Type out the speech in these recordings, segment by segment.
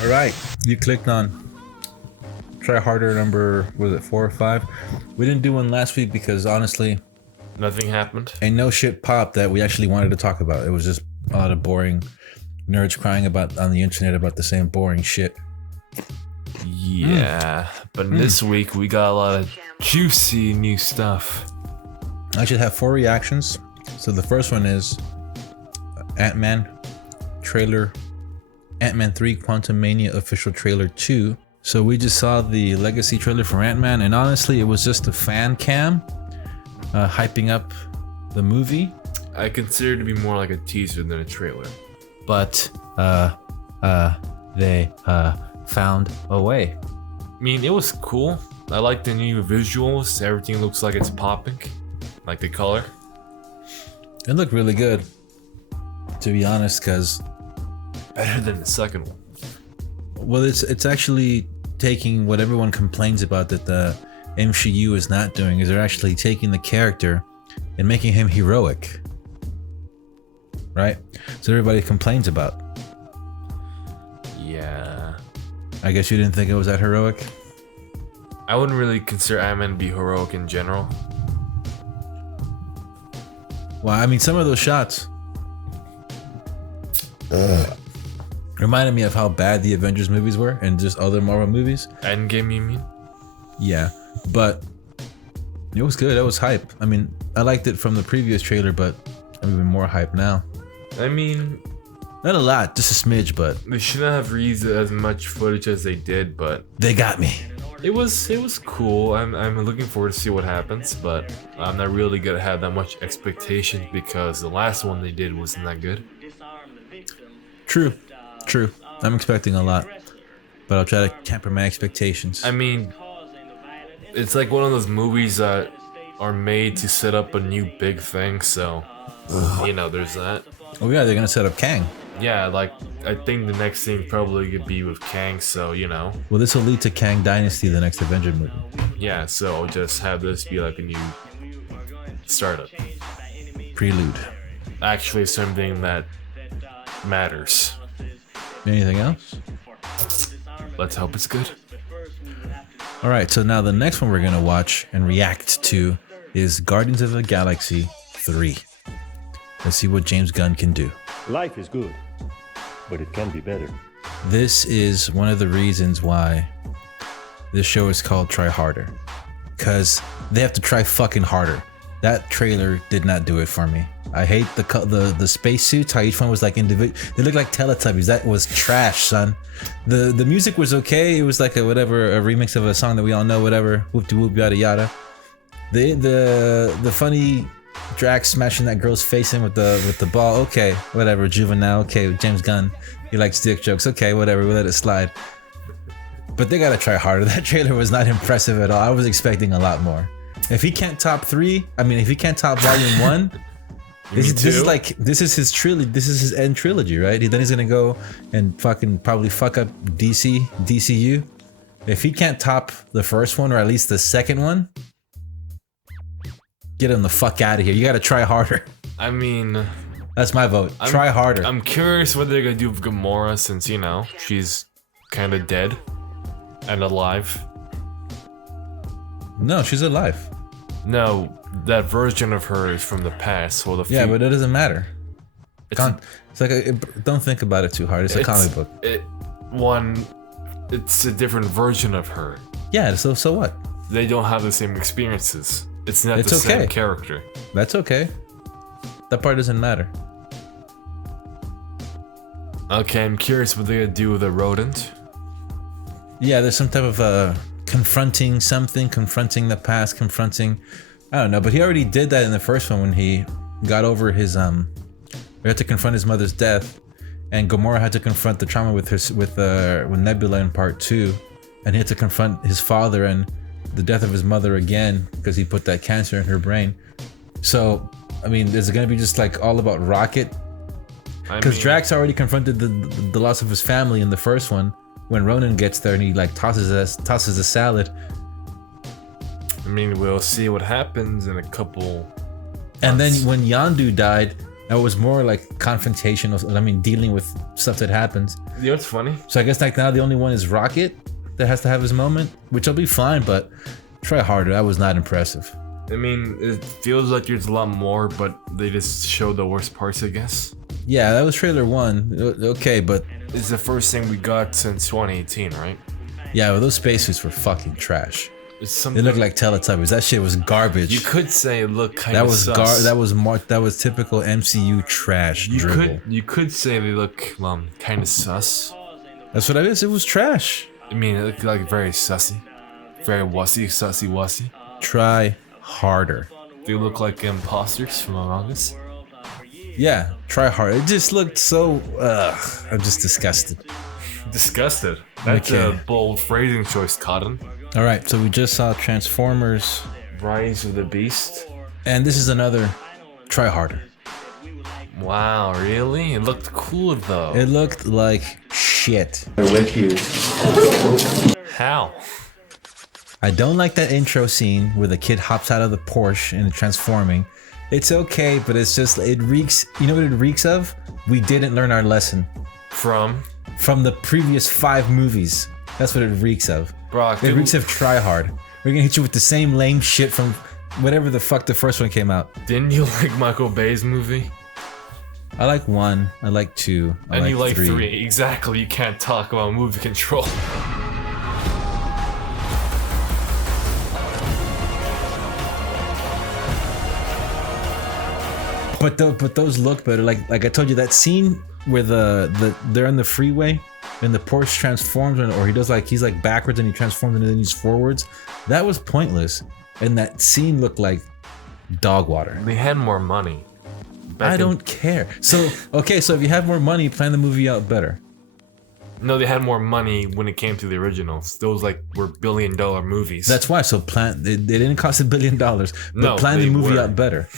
All right, you clicked on Try Harder number, was it 4 or 5? We didn't do one last week because honestly, nothing happened. And no shit popped that we actually wanted to talk about. It was just a lot of boring nerds crying about on the internet about the same boring shit. Yeah, but this week we got a lot of juicy new stuff. I should have 4 reactions. So the first one is Ant-Man trailer, Ant-Man 3 Quantumania official trailer 2. So we just saw the legacy trailer for Ant-Man, and honestly, it was just a fan cam hyping up the movie. I consider it to be more like a teaser than a trailer. But they found a way. I mean, it was cool. I like the new visuals. Everything looks like it's popping. Like the color. It looked really good, to be honest, because better than the second one. Well, it's actually taking what everyone complains about that the MCU is not doing, is they're actually taking the character and making him heroic, right? So everybody complains about. Yeah. I guess you didn't think it was that heroic? I wouldn't really consider Ant-Man to be heroic in general. Well, I mean, some of those shots reminded me of how bad the Avengers movies were and just other Marvel movies. Endgame, you mean? Yeah, but it was good. It was hype. I mean, I liked it from the previous trailer, but I'm even more hype now. I mean, not a lot, just a smidge, but they shouldn't have released as much footage as they did, but they got me. It was cool. I'm looking forward to see what happens, but I'm not really gonna have that much expectations because the last one they did wasn't that good. True. I'm expecting a lot, but I'll try to temper my expectations. I mean, it's like one of those movies that are made to set up a new big thing, so you know, there's that. Oh yeah, they're gonna set up Kang. Yeah, like I think the next thing probably could be with Kang, so you know. Well, this will lead to Kang Dynasty, the next Avenger movie. Yeah, so I'll just have this be like a new startup. Prelude. Actually, something that matters. Anything else? Let's hope it's good. All right, so now the next one we're gonna watch and react to is Guardians of the Galaxy 3. Let's see what James Gunn can do. Life is good, but it can be better. This is one of the reasons why this show is called Try Harder, because they have to try fucking harder. That trailer did not do it for me. I hate the spacesuits, how each one was like individual. They look like Teletubbies. That was trash, son. The music was okay. It was like a remix of a song that we all know, whatever. Whoop de whoop, yada yada. The funny Drax smashing that girl's face in with the ball. Okay, whatever. Juvenile. Okay, James Gunn. He likes dick jokes. Okay, whatever. We'll let it slide. But they gotta try harder. That trailer was not impressive at all. I was expecting a lot more. If he can't top 3, I mean, if he can't top Volume 1. This is his trilogy. This is his end trilogy, right? Then he's gonna go and probably fuck up DCU. If he can't top the first one or at least the second one, get him the fuck out of here. You gotta try harder. I mean, that's my vote. Try harder. I'm curious what they're gonna do with Gamora since, you know, she's kind of dead and alive. No, she's alive. No, that version of her is from the past. Well, yeah, but it doesn't matter. It's like don't think about it too hard. It's a comic book. It's a different version of her. Yeah, so what? They don't have the same experiences. It's not the same character. That's okay. That part doesn't matter. Okay, I'm curious what they're gonna do with a rodent. Yeah, there's some type of confronting the past, I don't know, but he already did that in the first one when he got over his he had to confront his mother's death, and Gamora had to confront the trauma with Nebula in part 2, and he had to confront his father and the death of his mother again because he put that cancer in her brain. So I mean, is it gonna be just like all about Rocket? Because Drax already confronted the loss of his family in the first one when Ronan gets there and he like tosses a salad. I mean, we'll see what happens in a couple. And then when Yondu died, That was more like confrontational. I mean, dealing with stuff that happens. You know what's funny? So I guess like now the only one is Rocket that has to have his moment, which will be fine, but try harder. That was not impressive. I mean, it feels like there's a lot more, but they just showed the worst parts, I guess. Yeah, that was trailer 1. Okay, but It's the first thing we got since 2018, right? yeah, well, those spacesuits were fucking trash. It's They something. looked like Teletubbies. That shit was garbage. You could say it looked kind that of was sus. that was typical MCU trash dribble. You could say they look kind of sus. That's what I is. It was trash. I mean, it looked like very sussy, very sussy wussy. Try harder. They look like imposters from Among Us. Yeah, try hard. It just looked so. I'm just disgusted. Disgusted. That's Okay. a bold phrasing choice, Cotton. All right, so we just saw Transformers, Rise of the Beast. and this is another try harder. Wow, really? It looked cool though. It looked like shit. How? I don't like that intro scene where the kid hops out of the Porsche and transforming. It's okay, but it's just, it reeks, you know what it reeks of? We didn't learn our lesson From from the previous 5 movies. That's what it reeks of. Brock. It reeks of try hard. We're gonna hit you with the same lame shit from whatever the fuck the first one came out. Didn't you like Michael Bay's movie? I like 1, I like 2, I And you like 3. 3. Exactly. You can't talk about movie control. But those look better. Like I told you, that scene where they're on the freeway and the Porsche transforms, or he does he's like backwards and he transforms and then he's forwards. That was pointless, and that scene looked like dog water. They had more money. I don't care. So okay, so if you have more money, plan the movie out better. No, they had more money when it came to the originals. Those were billion-dollar movies. That's why. So plan. They didn't cost $1 billion, but No, plan the they movie were. out better.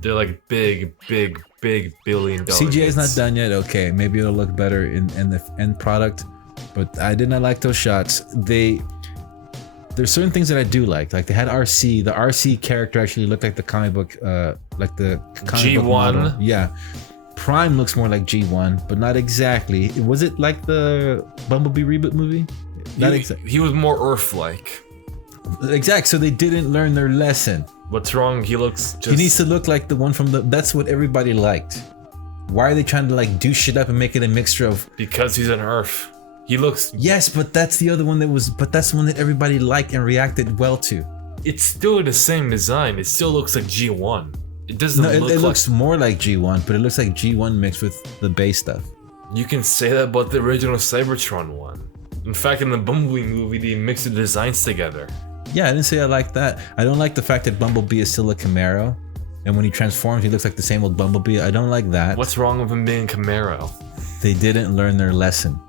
They're like big billion-dollar. CGI is not hits. done yet. Okay, maybe it'll look better in the end product, but I did not like those shots. There's certain things that I do like they had RC. The RC character actually looked like the comic book, like the comic book G1? model. Yeah, Prime looks more like G1, but not exactly. Was it like the Bumblebee reboot movie? Not exactly. He was more Earth-like. Exact. So they didn't learn their lesson. What's wrong? He looks just... He needs to look like the one from the. That's what everybody liked. Why are they trying to do shit up and make it a mixture of? Because he's an Earth. He looks... Yes, but that's the other one that was. But that's the one that everybody liked and reacted well to. It's still the same design. It still looks like G1. It doesn't No, it look like... looks more like G1, but it looks like G1 mixed with the base stuff. You can say that about the original Cybertron one. In fact, in the Bumblebee movie, they mixed the designs together. Yeah, I didn't say I like that. I don't like the fact that Bumblebee is still a Camaro, and when he transforms, he looks like the same old Bumblebee. I don't like that. What's wrong with him being Camaro? They didn't learn their lesson.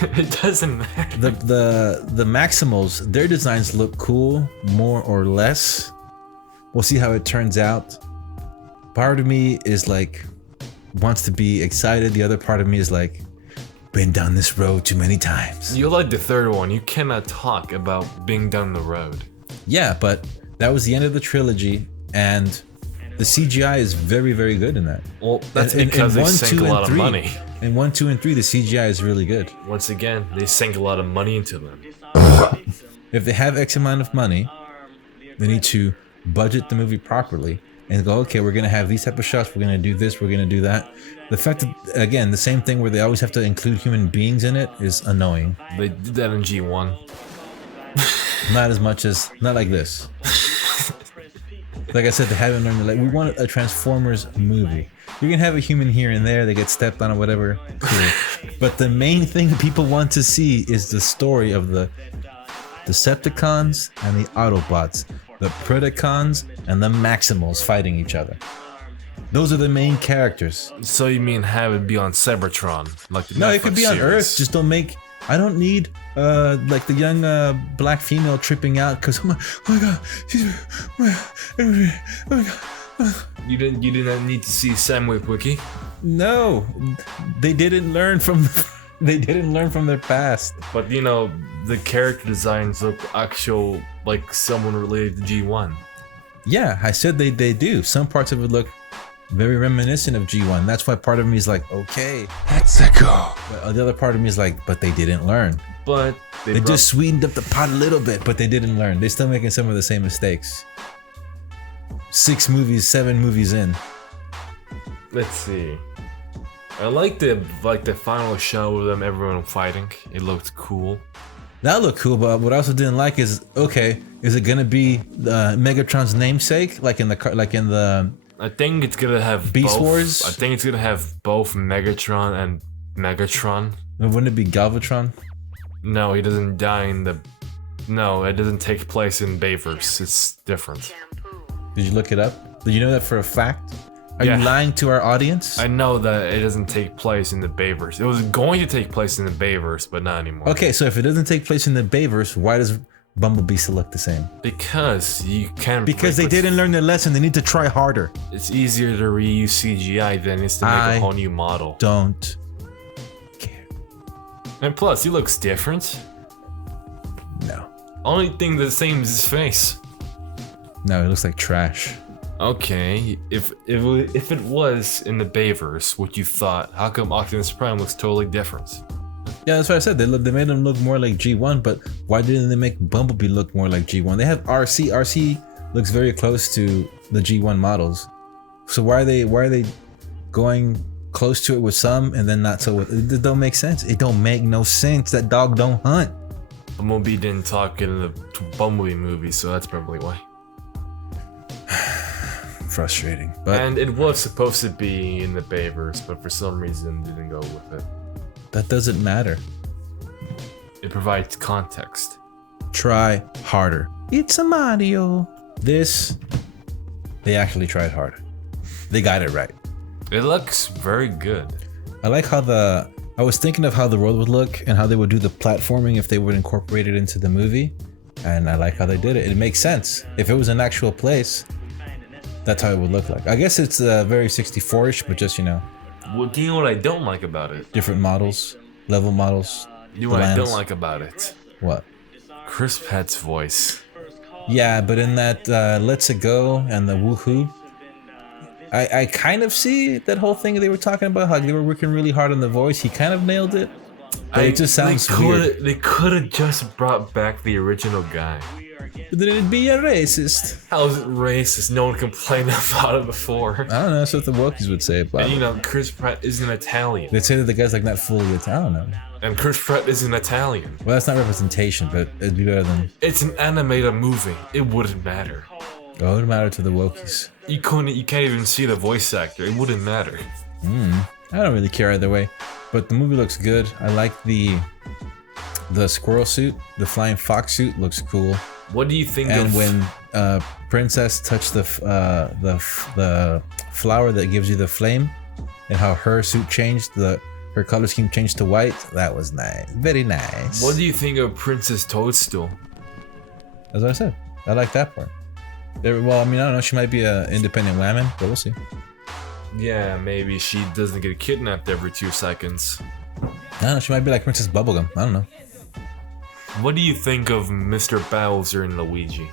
It doesn't matter. The Maximals, their designs look cool, more or less. We'll see how it turns out. Part of me is wants to be excited. The other part of me is been down this road too many times. You like the third one. You cannot talk about being down the road. Yeah, but that was the end of the trilogy, and the CGI is very, very good in that. Well, that's And- because and they 1, sank 2, a and lot of 3 money. In 1, 2, and 3, the CGI is really good. Once again, they sank a lot of money into them. If they have X amount of money, they need to budget the movie properly and go, okay, we're gonna have these type of shots, we're gonna do this, we're gonna do that. The fact that, again, the same thing where they always have to include human beings in it is annoying. They did that in G1. Not as much as, not like this. Like I said, they haven't learned, we want a Transformers movie. You can have a human here and there, they get stepped on or whatever, cool. But the main thing people want to see is the story of the Decepticons and the Autobots, the Predacons and the Maximals fighting each other. Those are the main characters. So you mean have it be on Cybertron? Like the No, it Netflix could be on series. Earth. Just don't make. I don't need the young black female tripping out because oh my god, she's oh my god. You didn't need to see Sam Witwicky. No, they didn't learn from. They didn't learn from their past. But the character designs look actual like someone related to G1. Yeah, I said they do. Some parts of it look very reminiscent of G1. That's why part of me is like, okay, Let's go. but the other part of me is like, but they didn't learn. But They just sweetened up the pot a little bit, but they didn't learn. They're still making some of the same mistakes. 6 movies, 7 movies in. let's see. I like the final shot with them, everyone fighting. It looked cool. That looked cool, but what I also didn't like is, okay, is it gonna be Megatron's namesake, like in the I think it's gonna have Beast both, Wars? I think it's gonna have both Megatron and Megatron. wouldn't it be Galvatron? No, he doesn't die in the. No, it doesn't take place in Bayverse. It's different. Did you look it up? Did you know that for a fact? Are Yeah. you lying to our audience? I know that it doesn't take place in the Bayverse. It was going to take place in the Bayverse, but not anymore. Okay, so if it doesn't take place in the Bayverse, why does Bumblebee still look the same? Because you can't. Because they didn't learn their lesson. They need to try harder. It's easier to reuse CGI than it is to make I a whole new model. Don't care. And plus, he looks different. No. Only thing the same is his face. No, it looks like trash. Okay, if it was in the Bayverse, what you thought, how come Optimus Prime looks totally different? Yeah, that's what I said. They made him look more like G1, but why didn't they make Bumblebee look more like G1? They have RC. RC looks very close to the G1 models. So why are they going close to it with some and then not so with it? Don't make sense. It don't make no sense. That dog don't hunt. Bumblebee didn't talk in the Bumblebee movie, so that's probably why. Frustrating. But And it was supposed to be in the Bayverse, but for some reason didn't go with it. that doesn't matter. It provides context. Try harder. It's a Mario. This, they actually tried harder. They got it right. It looks very good. I like how I was thinking of how the world would look and how they would do the platforming if they would incorporate it into the movie. And I like how they did it. It makes sense. If it was an actual place, that's how it would look like. I guess it's very 64-ish, but just, Well, do you know what I don't like about it? different models, level models. You know what I don't lands. like about it? What? Chris Pratt's voice. Yeah, but in that Let's It Go and the Woohoo, I kind of see that whole thing they were talking about, how they were working really hard on the voice. He kind of nailed it. But it just sounds weird. They could have just brought back the original guy. But then it'd be a racist. How is it racist? No one complained about it before. I don't know, that's what the Wokies would say about And it. Chris Pratt isn't Italian. They'd say that the guy's like not fully Italian. I don't know. And Chris Pratt isn't Italian. Well, that's not representation, but it'd be better than. It's an animated movie. It wouldn't matter. Oh, it would matter to the Wokies. You can't even see the voice actor. It wouldn't matter. I don't really care either way, but the movie looks good. I like the squirrel suit, the flying fox suit looks cool. What do you think And of when Princess touched the flower that gives you the flame, and how her suit changed, her color scheme changed to white, that was nice, very nice. What do you think of Princess Toadstool? As I said, I like that part. Well, I mean, I don't know. She might be an independent woman, but we'll see. Yeah, maybe she doesn't get kidnapped every 2 seconds. I don't know. She might be like Princess Bubblegum. I don't know. What do you think of Mr. Bowser and Luigi?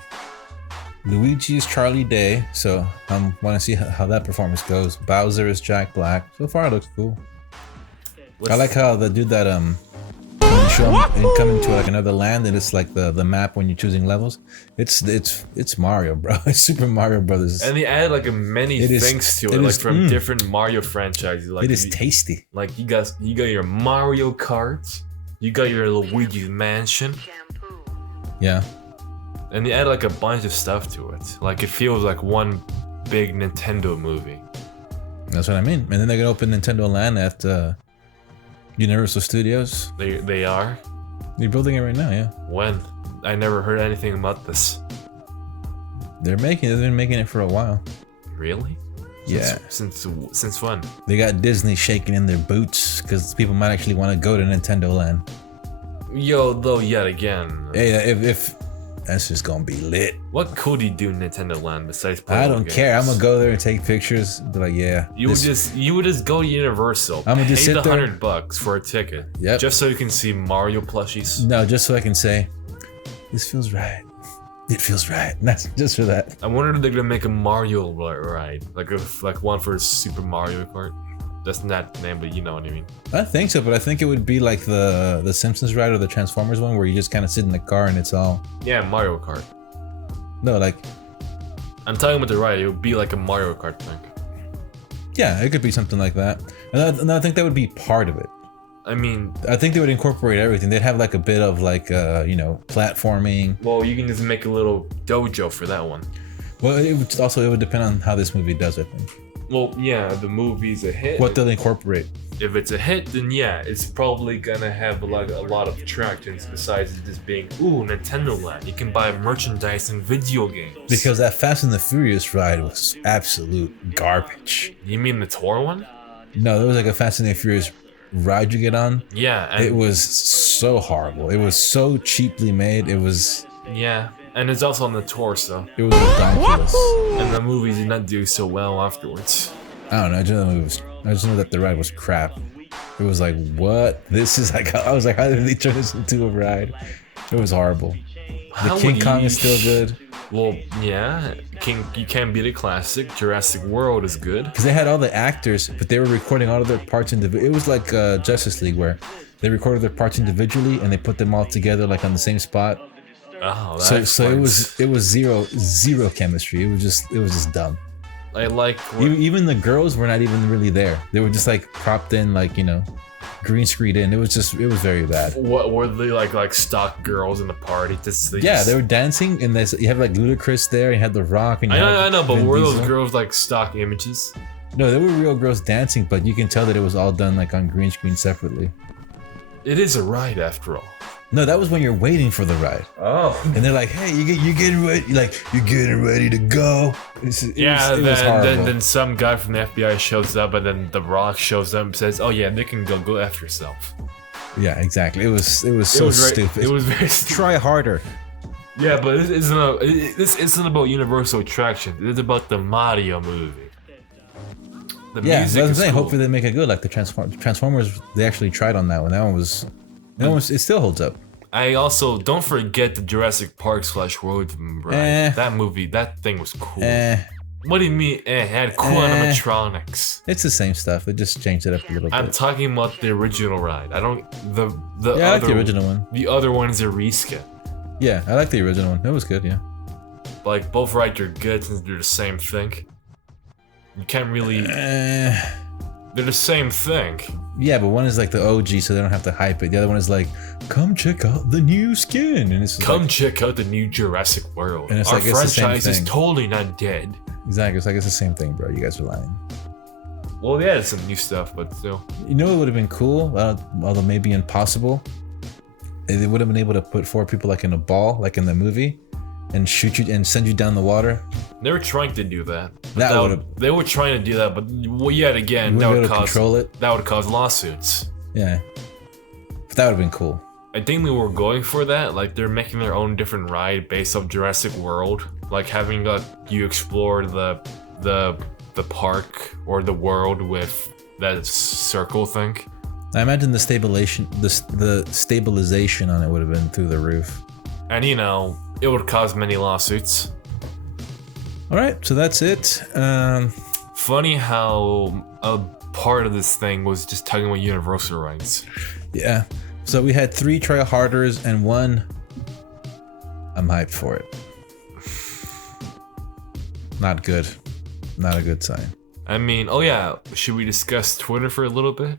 Luigi is Charlie Day, so I want to see how that performance goes. Bowser is Jack Black. So far, it looks cool. I like how they do that. When you show them and come into like another land, and it's like the map when you're choosing levels. It's Mario, bro. It's Super Mario Brothers. And they added like many It is- things to it it, like is- from different Mario franchises. Like It is tasty. Like you got your Mario Kart, you got your Luigi's Mansion, Yeah. and they add like a bunch of stuff to it. Like it feels like one big Nintendo movie. That's what I mean. And then they're gonna open Nintendo Land at Universal Studios. They are. They're building it right now, yeah. When? I never heard anything about this. They've been making it for a while. Really? Yeah. Since when? They got Disney shaking in their boots because people might actually want to go to Nintendo Land. Yo, though, yet again. Hey, if that's just gonna be lit. What could you do in Nintendo Land besides play I video don't care. I'm games? gonna go there and take pictures. Be like, yeah. You would just go to Universal. I'ma pay just sit the there. $100 for a ticket. Yep. Just so you can see Mario plushies. No, just so I can say, this feels right. It feels right. That's just for that. I wonder if they're gonna make a Mario ride, like one for Super Mario Kart. That's not the name, but you know what I mean. I think so, but I think it would be like the Simpsons ride or the Transformers one, where you just kind of sit in the car and it's all. Yeah, Mario Kart. No, like. I'm talking about the ride. It would be like a Mario Kart thing. Yeah, it could be something like that, and I think that would be part of it. I mean, I think they would incorporate everything. They'd have like a bit of like, platforming. well, you can just make a little dojo for that one. Well, it would depend on how this movie does, I think. Well, yeah, the movie's a hit. What they'll incorporate. If it's a hit, then yeah, it's probably gonna have a lot of attractions besides it just being, ooh, Nintendo Land. You can buy merchandise and video games. Because that Fast and the Furious ride was absolute garbage. You mean the tour one? No, there was like a Fast and the Furious ride you get on. Yeah, and it was so horrible. It was so cheaply made. It was. Yeah, and it's also on the tour, so. It was ridiculous. And the movie did not do so well afterwards. I don't know. I just know that the ride was crap. It was like, what? This is like. I was like, how did they turn this into a ride? It was horrible. The King Kong is still good. Well, yeah, you can't beat a classic. Jurassic World is good. Because they had all the actors, but they were recording all of their parts individually. It was like Justice League, where they recorded their parts individually and they put them all together like on the same spot. Oh, that so it was zero chemistry. It was just dumb. I like even the girls were not even really there. They were just like propped in, like, green screened in. It was very bad. What were they like stock girls in the party? They were dancing, and you have like Ludacris there. You had The Rock, and I know, but were those girls like stock images? No, they were real girls dancing, but you can tell that it was all done like on green screen separately. It is a ride after all. No, that was when you're waiting for the ride. Oh. And they're like, "Hey, you're getting ready, you're getting ready to go." Then some guy from the FBI shows up, and then The Rock shows up and says, "Oh yeah, they can go F yourself." Yeah, exactly. It was so stupid. It was very stupid. Try harder. Yeah, but this isn't about Universal attractions. It's about the Mario movie. The music that's what I'm saying. cool. Hopefully they make it good. Like the Transformers, they actually tried on that one. That one was, it still holds up. I also don't forget the Jurassic Park /World ride. That movie, that thing was cool. What do you mean? It had cool animatronics. It's the same stuff. They just changed it up a little bit. I'm talking about the original ride. I don't I like the original one. The other one is a reskin. Yeah, I like the original one. It was good. Yeah. Like both rides are good since they're the same thing. You can't really. They're the same thing. Yeah, but one is like the OG, so they don't have to hype it. The other one is like, come check out the new skin, and it's come check out the new Jurassic World. And it's our like, it's franchise is totally not dead. Exactly, it's like it's the same thing, bro. You guys are lying. Well, yeah, it's some new stuff, but still. You know what would have been cool, although maybe impossible? They would have been able to put 4 people like in a ball, like in the movie, and shoot you and send you down the water. They were trying to do that. They were trying to do that, but yet again, that would cause lawsuits. Yeah, but that would have been cool. I think they were going for that. Like they're making their own different ride based off Jurassic World, like having you explore the park or the world with that circle thing. I imagine the stabilization on it would have been through the roof. And it would cause many lawsuits. All right, so that's it. Funny how a part of this thing was just talking about Universal rights. Yeah. So we had 3 try-harders and 1. I'm hyped for it. Not good. Not a good sign. I mean, oh yeah, should we discuss Twitter for a little bit?